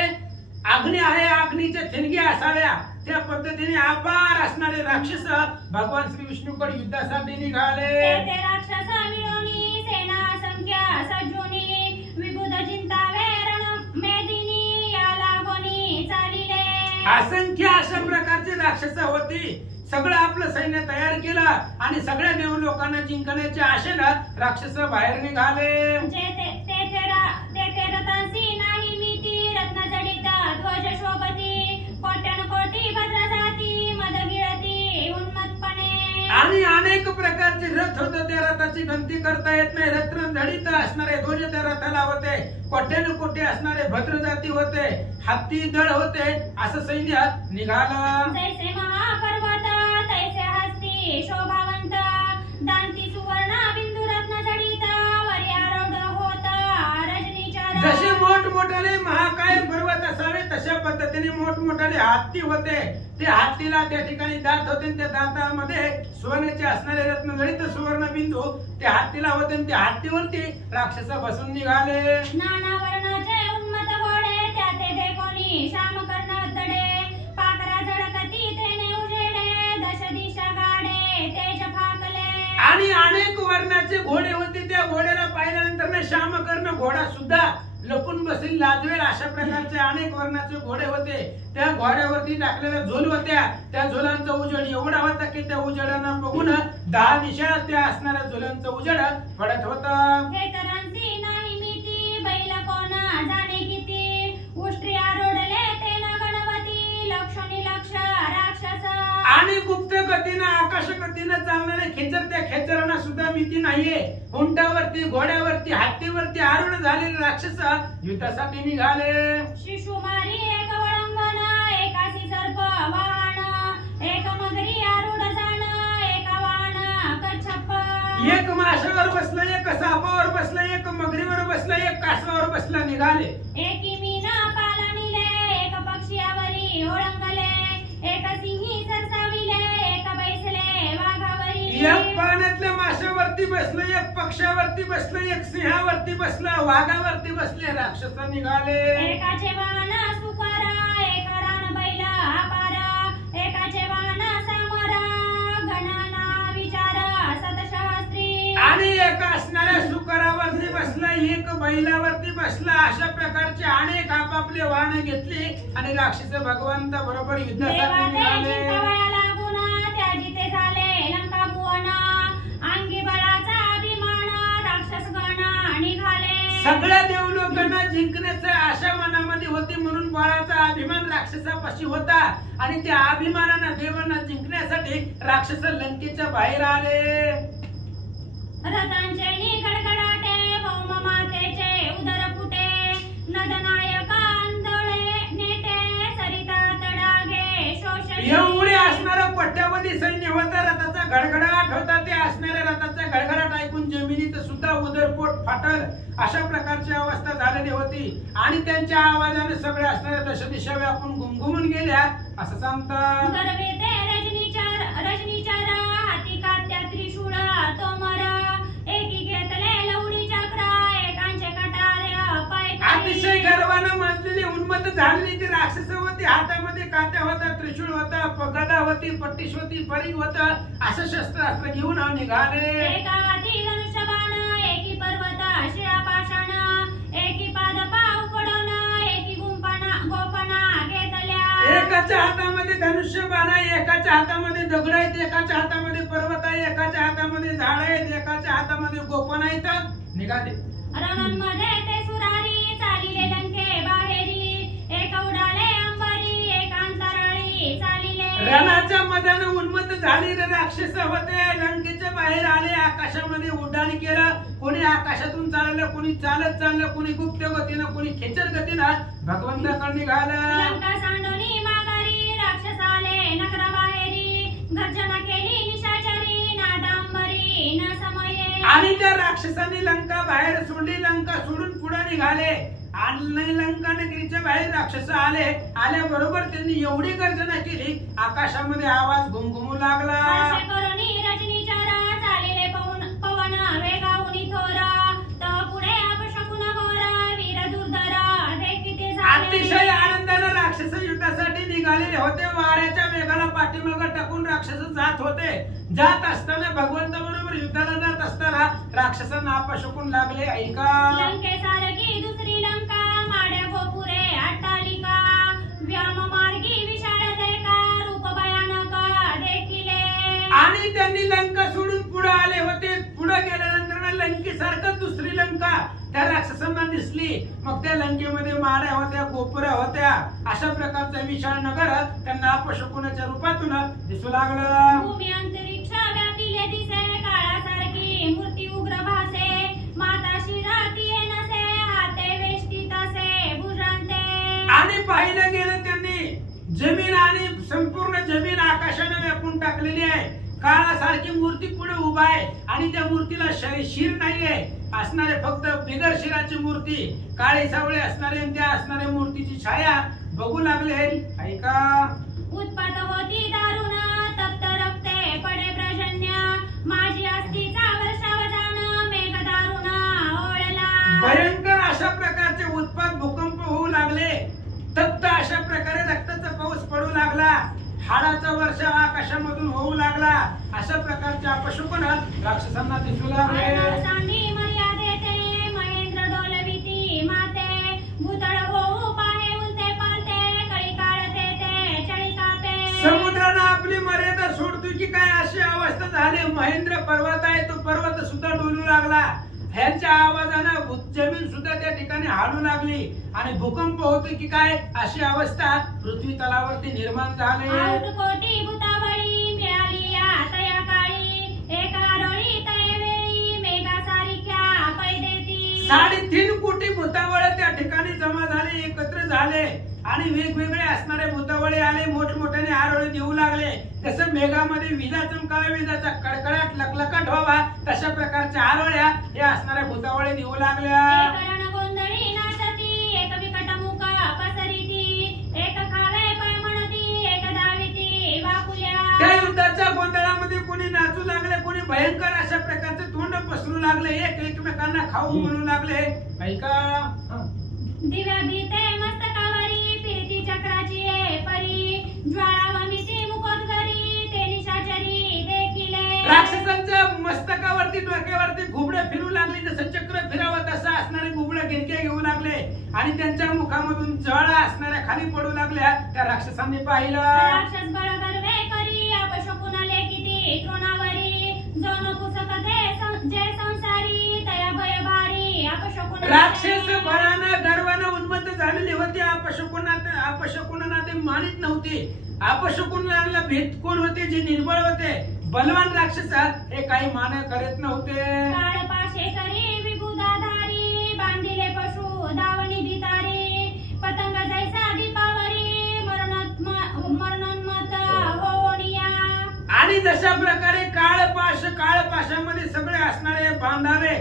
अग्नी आहे, अग्नीच्या ठिणगी असाव्या त्या पद्धतीने अपार असणारे राक्षस भगवान श्री विष्णूकडे युद्धासाठी निघाले. ते राक्षस मिळवणी सेना संख्या सज्जुनी विबुध चिंतावे रण मेदिनी या लागोनी चालिले. असंख्य अशा प्रकारचे राक्षस होती. सगळं आपलं सैन्य तयार केलं आणि सगळ्या देव लोकांना जिंकण्याच्या आशेनं राक्षस बाहेर निघाले. तेथे रथांसी नाही मीती रत्न जडित ध्वज शोभती कोट्यान कोटी भद्रजाती मद गिळती उन्मत्तपणे. आणि अनेक प्रकारचे रथ होते. त्या रथाची गणती करता येत नाही. रत्न जडित असणारे ध्वज त्या रथाला होते. कोट्यान कोटी असणारे भद्र जाती होते. हत्ती दळ होते. असं सैन्य निघालं. जैसे महापर्वत तैसे हस्ती शोभावंत दांती सुवर्ण बिंदू रत्न जडित वरी आरूढ होत रजनीचर. जसे मोठमोठाले महाकाय पर्वत असावे तशा पद्धतीने मोठमोठाले हत्ती होते. ते हत्तीला त्या ठिकाणी दात होते. त्या दातामध्ये सोन्याचे असणारे रत्नजडित सुवर्ण बिंदू त्या हत्तीला होते. त्या हत्तीवरती राक्षस बसून निघाले. नाना वर्णाचे उन्मत घोडे त्याते देखोनी श्याम कर्ण तडे पाकरा झळकती तेने उजेडे दश दिशा गाडे तेज फाकले. आणि अनेक वर्णाचे घोडे होते. त्या घोड्याला पाहिल्यानंतर श्यामकर्ण घोडा सुद्धा लपून बसेल लाजवेल अशा प्रकारचे अनेक वर्णाचे घोडे होते. त्या घोड्यावरती टाकलेल्या झोल होत्या. त्या झोलांचा उजेड एवढा होता की त्या उजेडांना बघून 10 दिशा त्या असणाऱ्या झोलांचा उजेड पडत होता. बैल कोण जाणे किती उष्ट्री आरोडले तेन गणपती लक्षणी लक्ष राक्षस. आणि गुप्त गतीनं आकाश गतीनं चालणारे खेचर त्या खेचरांना सुद्धा भीती नाहीये. उंटावरती घोड्यावरती हत्तीवरती आरूढ झालेले राक्षस युद्धासाठी निघाले. शिशुमारी एक वळंगण एकासी सर्प वाहन एक मगरी आरूढ जाण एक वाहन कच्छप. एक माशावर बसला एक सापावर बसला एक मगरीवर बसला एक कासवावर बसला निघाले. एकी मीना पाला निले एक पक्षीवरी ओळंगले एक सिंही सरसाविले एक बैसले वाघावरी. एक पाण्यातल्या माशावरती बसलं एक पक्षावरती बसलं एक सिंहावरती बसला वाघावरती बसले राक्षस निघाले. एकाचे वाहन सुकारा एक रान बैल अपार एकाचे वाहन सामरा गणना विचार सतसहस्त्री. आणि एक असणाऱ्या सुकरावरती बसला एक बैलावरती बसला अशा प्रकारचे अनेक आपापले वाहन घेतली आणि राक्षस भगवंत बरोबर युद्धासाठी निघाले. त्याजिते झाले लंका भुवन अंगी बळाचा अभिमान राक्षस गण निघाले. सगळ्या देवलोकांना जिंकण्याचा आशा मनामध्ये होती म्हणून बळाचा अभिमान राक्षसापाशी होता आणि त्या अभिमानानं देवांना जिंकण्यासाठी राक्षस लंकेच्या बाहेर आले. रथांचे निगडगडाटे भौम मातेचे उदर फुटे नदनायक आंधळे नेटे सरिता तडागे शोषले. एवढे असणारा कोट्यावधी सैन्य होता. रथाचा गडगडाट होता. ते असणाऱ्या रथाचा गडगडाट ऐकून जमिनीत सुद्धा उदरपोट फाटल अशा प्रकारची अवस्था झालेली होती आणि त्यांच्या आवाजाने सगळ्या असणाऱ्या दशदिशा व्यापून घुमघुमून गेल्या असं सांगतात. रजनीचार हाती कात्या त्रिशूळ तोमर एकी घेतले लवडी चक्र एकांचे कटार पाय. अतिशय गर्वानं मजलेली उन्मत्त झालेली ती राक्षस होती. हातामध्ये कात्या होता त्रिशूळ होता गदा होती पट्टीश होती परिघ होता असं शस्त्रास्त्र घेऊन निघाले. एका हाती धनुष्यबाण एकी पर्वत शिळा पाषाण एकी पाद पाव पडण एकी गोपना घेतल्या. एकाच्या हातामध्ये धनुष्य बाण आहे एकाच्या हातामध्ये दगड आहेत एकाच्या हातामध्ये पर्वत आहे एकाच्या हातामध्ये झाड आहेत एकाच्या हातामध्ये गोपन आहेत निघाले. रणमध्ये ते सुरारी चालिले लंके बाहेरी एक उडाले अंबरी एक अंतराळी चालिले. रणाच्या मदान उन्मत्त झालेले राक्षस होते. लंकेच्या बाहेर आले आकाशामध्ये उड्डाण केलं. कोणी आकाशातून चाललं कोणी चालत चाललं कोणी गुप्त गतीनं कोणी खेचर गतीनं भगवंताकडे निघालं. लंका सांडोनी माघारी राक्षस आले नगरा बाहेरी गर्जना केली निशाचरी नादांबरी न समये. आणि त्या राक्षसांनी लंका बाहेर सोडली. लंका सोडून पुढे निघाले आणि लंका नगरीच्या बाहेर राक्षस आले. आल्याबरोबर त्यांनी एवढी गर्जना केली आकाशामध्ये आवाज घुमघुमू लागला. चालेले पवन वेगाऊनी थोरा तर पुढे अपशकुन घोर वीर दुर्धर देखिते झाले. अतिशय आनंदाने राक्षस युद्धासाठी निघालेले होते. वाऱ्याच्या वेगाला पाठीमागे टाकून राक्षस जात होते. जात असताना भगवंत बरोबर युद्धाला जात असताना राक्षसांना अपशकुन लागले. ऐका लंकेसारखी दुसरी लंका माड्या गोपुरे अट्टालिका व्याम मार्गी विशारद एका रूप भयानक देखिले. आणि त्यांनी लंका सोडून पुढे आले होते. पुढे गेल्यानंतर लंकेसारखं दुसरी लंका त्या राक्षसांना दिसली. मग त्या लंकेमध्ये माड्या होत्या गोपुऱ्या होत्या अशा प्रकारचा विशाळ नगर त्यांना अपशकुनाच्या रूपातून दिसू लागलं. भूमी अंतरिक्ष व्यापिले दिसे काळासारखी मूर्ती उग्र भासे माता शिराती नसे हाते वेष्टीत असे भुजंते. आणि पाहिलं गेलं त्यांनी जमीन आणि संपूर्ण जमीन आकाशाने व्यापून टाकलेली आहे. काळासारखी मूर्ती पुढे उभा आहे आणि त्या मूर्तीला शिर नाहीये. असणारे फक्त बिगर शिराची मूर्ती काळे सावळे असणारे त्या असणाऱ्या मूर्तीची छाया बघू लागले. ऐका उत्पात होती दारुण तप्त रक्ते पडे प्रजन्य माझी अस्तीचा वर्षावधान मेघ दारुण ओळला. भयंकर अशा प्रकारचे उत्पात भूकंप होऊ लागले. तप्त अशा प्रकारे रक्ताचा पाऊस पडू लागला. हाडाचा वर्षा आकाशामधून होऊ लागला. अशा प्रकारचे अपशकुन राक्षसांना दिसू लागले. मर्यादेते महेंद्र डोलविती माते महेंद्र पर्वत आहे तो पर्वत सुद्धा डोलू लागला. ह्यांच्या आवाजानं जमीन सुद्धा त्या ठिकाणी हालू लागली आणि भूकंप होतो की काय अशी अवस्था पृथ्वी तलावरती निर्माण झाली. कोटी भूतावळी मिळाली आता काळी एका आरोळी तयवेळी मेघासारख्या पैदेती. 3.5 कोटी भूतावळे त्या ठिकाणी जमा झाले, एकत्र झाले आणि वेगवेगळे असणारे भूतावळे आले, मोठमोठ्याने आरोळी देऊ लागले. तसं मेघामध्ये विजा चमकाव्या, विजाचा कडकडाट लकलकाट व्हावा तशा प्रकारच्या आरोळ्या हे असणाऱ्या भूतावळे देऊ लागल्या. गोंधळी नाचती एक विकट मुख पसरिती एक खावे पळमणती एक दाविती वाकुल्या. त्या युद्धाच्या गोंधळामध्ये कोणी नाचू लागले, कोणी भयंकर अशा प्रकारचे तोंड पसरू लागले, एकमेकांना खाऊ म्हणू लागले. ऐका दिव्या भीते मस्तकावरी फिरती चक्राची परी ज्वाळावमिती मुखोद्गरी ते निशाचरी देखिले. राक्षसांच्या मस्तकावरती डोक्यावरती घुबडे फिरू लागले, जसं चक्र फिरावं तसं असणारे घुबडे गिरके घेऊ लागले आणि त्यांच्या मुखामधून ज्वाळा असणाऱ्या खाली पडू लागल्या. त्या राक्षसांनी पाहिलं. राक्षस बळ गर्वे करी अपशकुनाले किती तृणावरी जण पुसकते जे संसारी तया भय भारी अपशकुन. राक्षस बळानं गर्वानं उन्मत्त झालेली होती. अपशकुनांना ते मानित नव्हते. अपशकुनाला भीत कोण होते? जे निर्बळ होते, बलवान राक्षस हे काही मान करत नव्हते. काळपाशे करी विभुदाधारी बांधिले पशु दावणी भितारी पतंग जैसा दीपावरी मरणोन्मत होनिया. आणि जशा प्रकारे काळपाशामध्ये सगळे असणारे बांधावे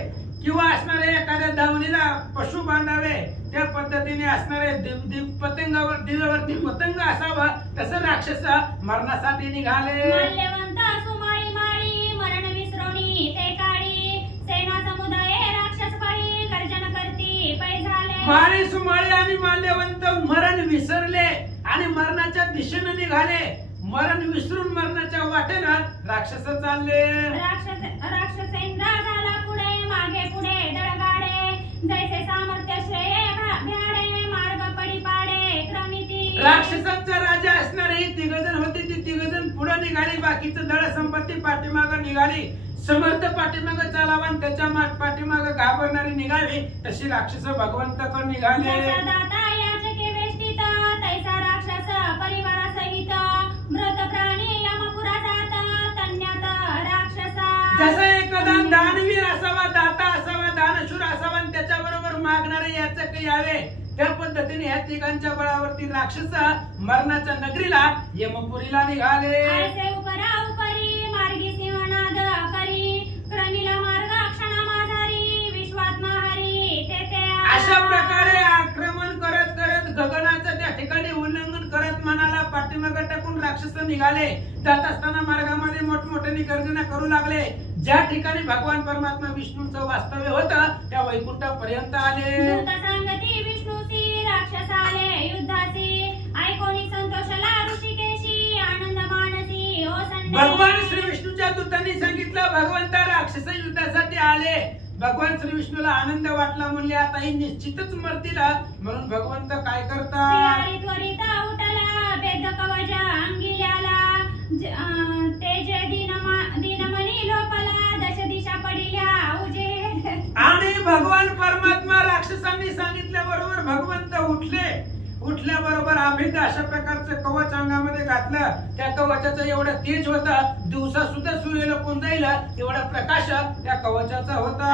किंवा असणारे एखाद्या दावणीला पशु बांधावे त्या पद्धतीने असणारे पतंगावर दिव्यावरती पतंग असावा तसं राक्षस मरणासाठी निघाले. माल्यवंत सुमाळी माळी मरण विसरवणी ते काळी सेना समुदाय राक्षस पाळी गर्जन करती पै झाले. माळी सुमाळी आणि माल्यवंत मरण विसरले आणि मरणाच्या दिशेने निघाले. मरण विसरून मरणाच्या वाटेनं राक्षस चालले. राक्षसेंद्र झाला पुढे मागे पुढे दळगाडे जैसे सामर्थ्य श्रेय भ्याडे मार्ग पडी पाडे क्रमिती. राक्षसांचा राजा असणारे ही तिघजण होते. ती तिघजण पुढे निघाली, बाकीचं दळ संपत्ती पाठीमागे निघाली. समर्थ पाठीमागे चालावा आणि त्याच्या पाठीमागे घाबरणारी निघावी तशी राक्षस भगवंताकडे निघाले. तैसा राक्षस परिवारासहित मृत प्राणी यमपुरा जात तन्यात राक्षसा. जसा एखादा दानवीर असावा, दाता असावा, दानशूर असावा आणि त्याच्या बरोबर मागणारे याचक यावे त्या पद्धतीने या तिघांच्या बळावरती राक्षस मरणाच्या नगरीला यमपुरीला निघाले. ऐसे उपरा उपरी मार्गी सिंहनाद करी क्रमीला मार्ग क्षणा माधारी विश्वात्मा हरी तेथे. अशा प्रकारे आक्रमण करत करत गगनाचं त्या ठिकाणी उल्लंघन करत मनाला पाठीमागे टाकून राक्षस निघाले. जात असताना मार्गामध्ये मोठमोठ्याने गर्जना करू लागले. ज्या ठिकाणी भगवान परमात्मा विष्णूचं वास्तव्य होतं त्या वैकुंठापर्यंत आले. दूत सांगती विष्णूची राक्षस आले युद्धाची ऐकोनी संतोषला ऋषिकेशी आनंद मानसी हो संडे. भगवान श्री विष्णूच्या दूतांनी सांगितलं भगवंता राक्षस युद्धासाठी आले. भगवान श्री विष्णूला आनंद वाटला, म्हणले आता ही निश्चितच मरतील. म्हणून भगवंत काय करतात? त्वरित उठला भेद कवच अंगिल्याला ते जे दीनमणी लोपला दश दिशा पडिल्या उजेड. आणि भगवान परमात्मा राक्षसांनी सांगितल्याबरोबर भगवंत उठले. उठल्याबरोबर अभेद अशा प्रकारचं कवच अंगामध्ये घातलं. त्या कवचाचं एवढं तेज होतं, दिवसा सुद्धा सूर्य लपून जाईल एवढा प्रकाश त्या कवचाचा होता.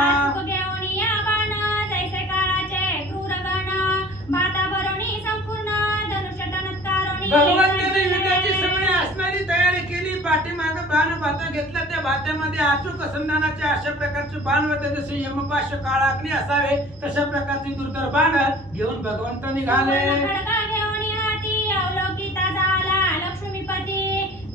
जैसे काळाचे क्रूरगण भाताभरणी संपूर्ण धनुष्य टनत्कारोणी. भगवंताने युद्धाची सगळी असणारी तयारी केली. पाठीमागे बाण भाता घेतला. त्या भात्यामध्ये अचूक संधानाचे अशा प्रकारचे बाण होते. जसे यमपाश काळा अग्नी असावे तशा प्रकारचे दुर्धर बाण घेऊन भगवंत निघाले. अवलोकिता झाला लक्ष्मीपती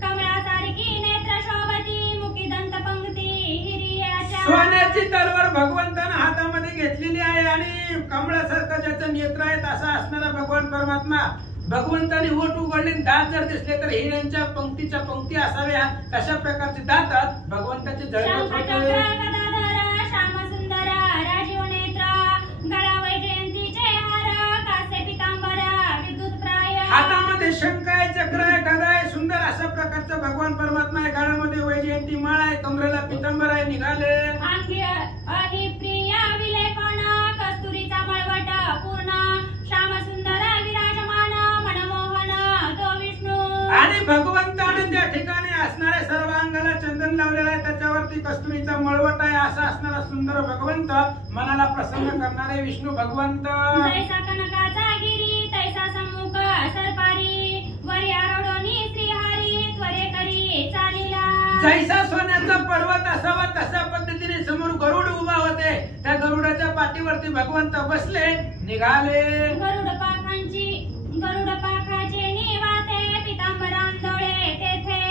कमळासारखी नेत्र शोभती मुखी दंत पंक्ती हिरियाच्या. सोन्याची तलवार भगवंतानं हातामध्ये घेतलेली आहे आणि कमळासारखं ज्याचं नेत्र आहेत असा असणारा भगवान परमात्मा. भगवंताने ओठ उघडले, दात जर दिसले तर हिऱ्यांच्या पंक्तीच्या पंक्ती असाव्या तशा प्रकारचे दात भगवंताचे जळवत होते. श्याम सुंदर राजीव नेत्र गळा वैजयंतीचे हार कासे पितांबर विद्युत प्राय. हातामध्ये शंख आहे, चक्र आहे, गदा आहे, सुंदर अशा प्रकार प्रकारचं भगवान परमात्मा आहे. गाळ्यामध्ये वैजयंती माळ आहे, कमरेला पितांबर आहे, निघाले. अंगी प्रिया विलेपण कस्तुरीचा मळवट पूर्ण श्याम सुंदर विराजमान मनमोहन तो विष्णू. आणि भगवंताने त्या ठिकाणी असणाऱ्या सर्व अंगाला चंदन लावलेलं आहे, त्याच्यावरती कस्तुरीचा मळवट आहे. असा असणारा सुंदर भगवंत, मनाला प्रसन्न करणारे विष्णू भगवंत. जैसा कनकाचा गिरी तैसा सम्मुख सरपारी वरी आरोढोनी श्रीहरी त्वरे करी चालिला. जैसा सोन्याचा पर्वत असावा तशा पद्धतीने समोर गरुड उभा होते. त्या गरुडाच्या पाठीवरती भगवंत बसले, निघाले. गरुड पाखाचे निवाते पितांबरांदोळे तेथे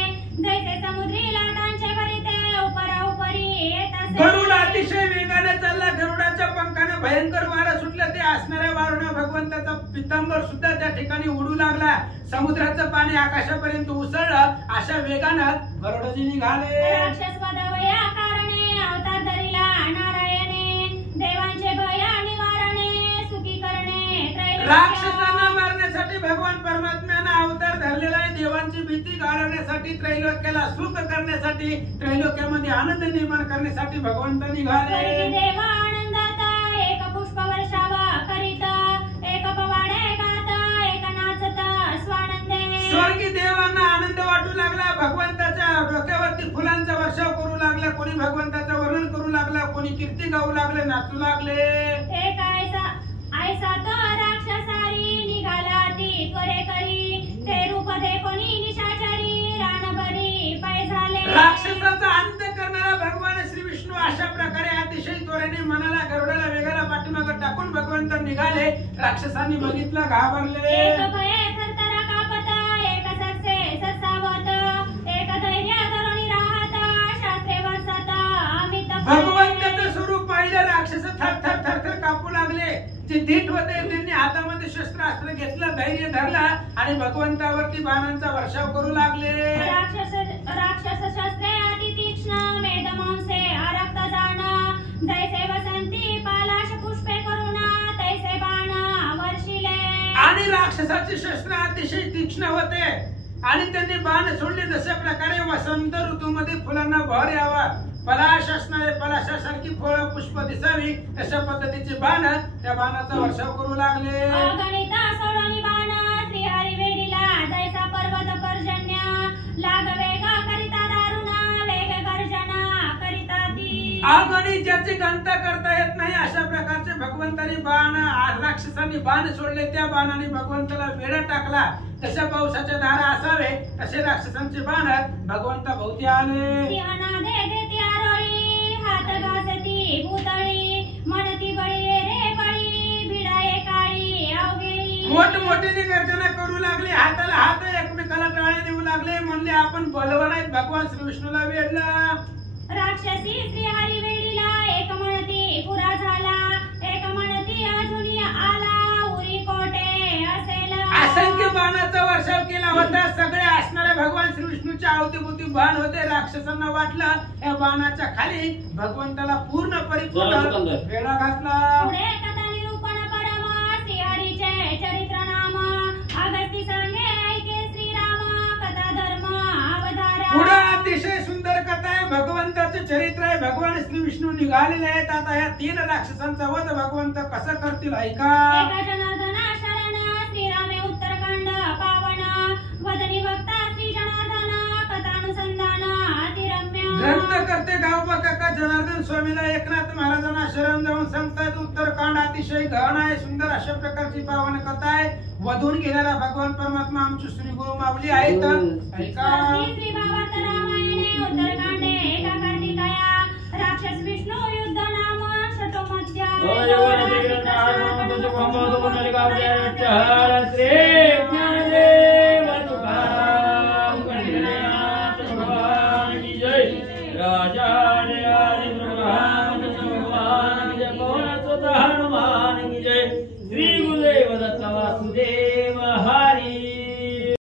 जैसे समुद्री लाटांचे भरिते उपरा उपरी येत असे. गरुड अतिशय वेगाने चालला. गरुडाच्या पंखाने भयंकर वारा सुटला. ते असणाऱ्या वाराने भगवंताचा पितांबर सुद्धा त्या ठिकाणी उडू लागला. समुद्राचं पाणी आकाशापर्यंत उसळलं. अशा वेगानं गरुडजी निघाले. राक्षस वधवया कारणे अवतार धरिला नारायणे देवांचे भय निवारणे सुखी करणे त्रैलोक्य. राक्षसांना मारण्यासाठी भगवान परमात्म्याने अवतार धरलेला आहे. देवांची भीती घालवण्यासाठी, त्रैलोक्याला सुख करण्यासाठी, त्रैलोक्यामध्ये आनंद निर्माण करण्यासाठी भगवंत निघाले. देव आनंदात एक पुष्प वर्षाव करीत एक पवाडे गात एक नाचत स्वानंदे. स्वर्गी देवांना आनंद वाटू लागला. भगवंताच्या डोक्यावरती फुलांचा वर्षाव करू लागला. कोणी भगवंताचं वर्णन करू लागला, कोणी कीर्ती गाऊ लागले, नाचू लागले. एक ऐसा तो राक्षसारी निघाला ती त्वरे करी ते रूप दे कोणी निशाचरी रानभरी पाय झाले. राक्षसाचा अंत करणारा भगवान श्री विष्णू अशा प्रकारे अतिशय त्वरेने मनाला गरुडाला वेगाला पाठीमागे टाकून भगवंत निघाले. राक्षसांनी बघितलं, घाबरले. एक भय थरथरा कापत एक सरसे ससावत एक धैर्य धरुणी राहत शास्त्रे वसत अमित. भगवंताचं स्वरूप पाहिलं. राक्षस थर थर थर कापू लागले. जे धीट होते त्यांनी हातामध्ये शस्त्रास्त्र घेतलं, धैर्य धरलं आणि भगवंतावरती बाणांचा वर्षाव करू लागले. राक्षस शस्त्रे अति तीक्ष्ण मेद मांसे रक्त जाण जैसे वसंती पालाश पुष्पे करुणा तैसे बाण वर्षिले. आणि राक्षसाचे शस्त्र अतिशय तीक्ष्ण होते आणि त्यांनी बाण सोडले. जशा प्रकारे वसंत ऋतूमध्ये फुलांना भर यावा, पलाश असणारे पलाशासारखी फळ पुष्प दिसावी, तशा पद्धतीचे बाण त्या बाणाचा वर्षाव करू लागले. अगणित सोडोनी बाण श्रीहरी वेडीला जैसा पर्वत पर्जन्य लाग वेग करिता दारुणा वेग गर्जना करिता ती. अगणित ज्याची गणता करता येत नाही अशा प्रकारचे भगवंतानी बाण, राक्षसांनी बाण सोडले. त्या बाणाने भगवंताला वेढा टाकला. तशा पावसाच्या धारा असावे तसे राक्षसांचे बाण भगवंता भोवती आले. सिंहना देती आरोळी हात घासती भूतळी म्हणती बळी रे बळी भिडाये काळी अवघेळी. मोठमोठीने गर्जना करू लागले. हाताला हात एकमेकाला टाळे देऊ लागले. म्हणले आपण बलवान आहेत. भगवान श्री विष्णूला वेढला. राक्षसी श्रीहरी वेडीला एक म्हणती पुरा झाला एक म्हणती अजून आला उरी कोटे असेल. असंख्य बाणाचा वर्षाव केला होता. सगळे असणारे भगवान श्री विष्णूच्या अवतीभोवती बाण होते. राक्षसांना वाटलं या बाणाच्या खाली भगवंताला पूर्ण परिपूर्ण वेढा घातला. पुढे कथा निरूपण परम श्रीहरीचे चरित्र नाम अगस्ती सांगे ऐके श्रीराम कथा धर्म अवतारा. पुढे अतिशय सुंदर कथा आहे. भगवंताचे चरित्र आहे. भगवान श्री विष्णू निघालेले आहेत. आता या 3 राक्षसांचा वध भगवंत कसं करतील ऐका. एका जनार्दना शरण श्रीरामे उत्तरकांड पावन वदनी वक्ता श्री जनार्दन कथानुसंधान अतिरम्य. ग्रंथ करते गावबा काका जनार्दन स्वामीला एकनाथ महाराजांना शरण जाऊन सांगतात. उत्तरकांड अतिशय गहन आहे. सुंदर अशा प्रकारची पावन कथा आहे. वधून घेणारा भगवान परमात्मा आमचे श्री गुरु माऊली आहेत. ऐका. श्री भावार्थ रामायणे उत्तरकांडे एका कार्तिकाया राक्षस विष्णू युद्ध नाम शतोमध्य. राजा